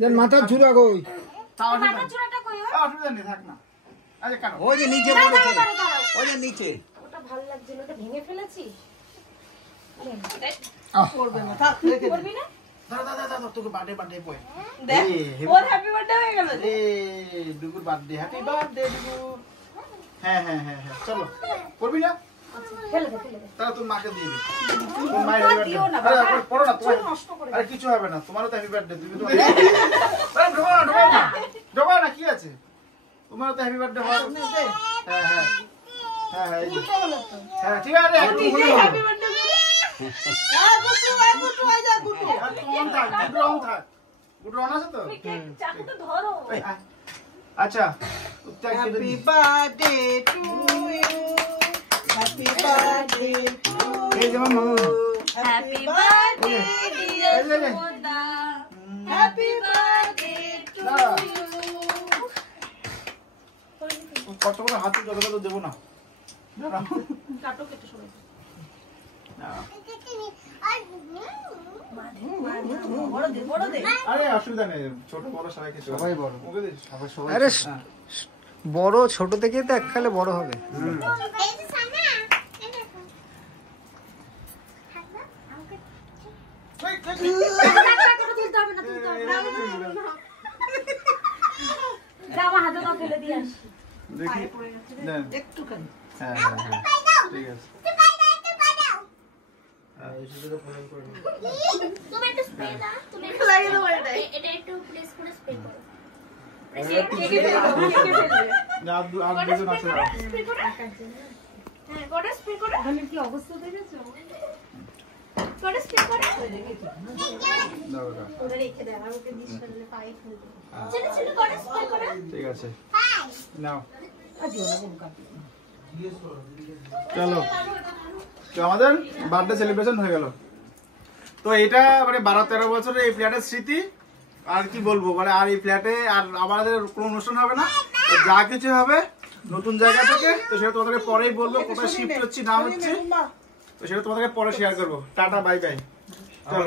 যেন মাথার চূড়া কই মাথার চূড়াটা কই অসুবিধা নেই, থাক না। আচ্ছা কেন ওই যে নিচে পড়েছে, ওই যে নিচে। ওটা ভালো লাগছিল, ওটা ভেঙে ফেলেছি। করবে না, থাক রেখে দে। করবি না? দাদা তোকে বার্থডে বয় দেখ, ওর হ্যাপি বার্থডে হয়ে গেল যে। ডুগুর বার্থডে, হ্যাপি বার্থডে ডুগু। হ্যাঁ চলো, করবি না? ফেলে দে। তাহলে তোর মাকে দিয়ে দিই। তোর মায়ের হ্যাপি বার্থডে। আরে পড়ো না তোমার, আরে কিছু হবে না, তোমারও তো হ্যাপি বার্থডে। তুমি তো ঢোকাও না, কি আছে? তোমারও তো হ্যাপি বার্থডে হয়। হ্যাঁ এই যে। হ্যাঁ ঠিক আছে, একটু হলো। হ্যাপি বার্থডে বলে। গুটু আয় যা গুটু। আর তোমার থাক, গুড রন আছে তো? চাকুটা ধরো। আচ্ছা, happy birthday to you, happy birthday to এই যেমন মামু। হ্যাপি বার্থডে ডিয়ার এই যে। সোদা, হ্যাপি বার্থডে টু ইউ। কত করে হাতে যতটা তো দেবো না। কাটো কেটে সবাই। বড় দে। আরে অসুবিধা নেই, ছোট বড় সবাই খেতে সবাই বড়। ওকে দিস, সবাই। আরে বড় ছোট থেকে তো এককালে বড় হবে। যা আমার হাতে দাও, ফেলে দিয়ে আসি। দেখি দেন। একটুখানি। হ্যাঁ ঠিক আছে। তুমি একটু স্প্রে দাও, তুমি একটু লাগিয়ে দেবো এটা। এটা একটু প্রেস করে স্প্রে করো। আর দুজন আছে। স্প্রে করো। হ্যাঁ, করে স্প্রে করো। আমি কি অবস্থা দেখেছো? করে স্প্রে করো। দাও দাও। ওরা রেখে দেয়, আর ওকে দিস ফেললে পায়ে ফেলবে। ছোট করে স্প্রে করো। ঠিক আছে, নাও আজিও না বোন কাপি। চলো। তো আমাদের বার্থডে সেলিব্রেশন হয়ে গেল। তো এটা মানে 12-13 বছরের এই ফ্ল্যাটের স্মৃতি। আর কি বলবো, মানে আর এই ফ্ল্যাটে আর আমাদের কোনো অনুষ্ঠান হবে না। তো যা কিছু হবে নতুন জায়গা থেকে, তো সেটা তোমাদেরকে পরেই বলবো, কোথায় শিফট হচ্ছি না হচ্ছে, তো সেটা তোমাদেরকে পরে শেয়ার করবো। Tata, bye bye. চলো।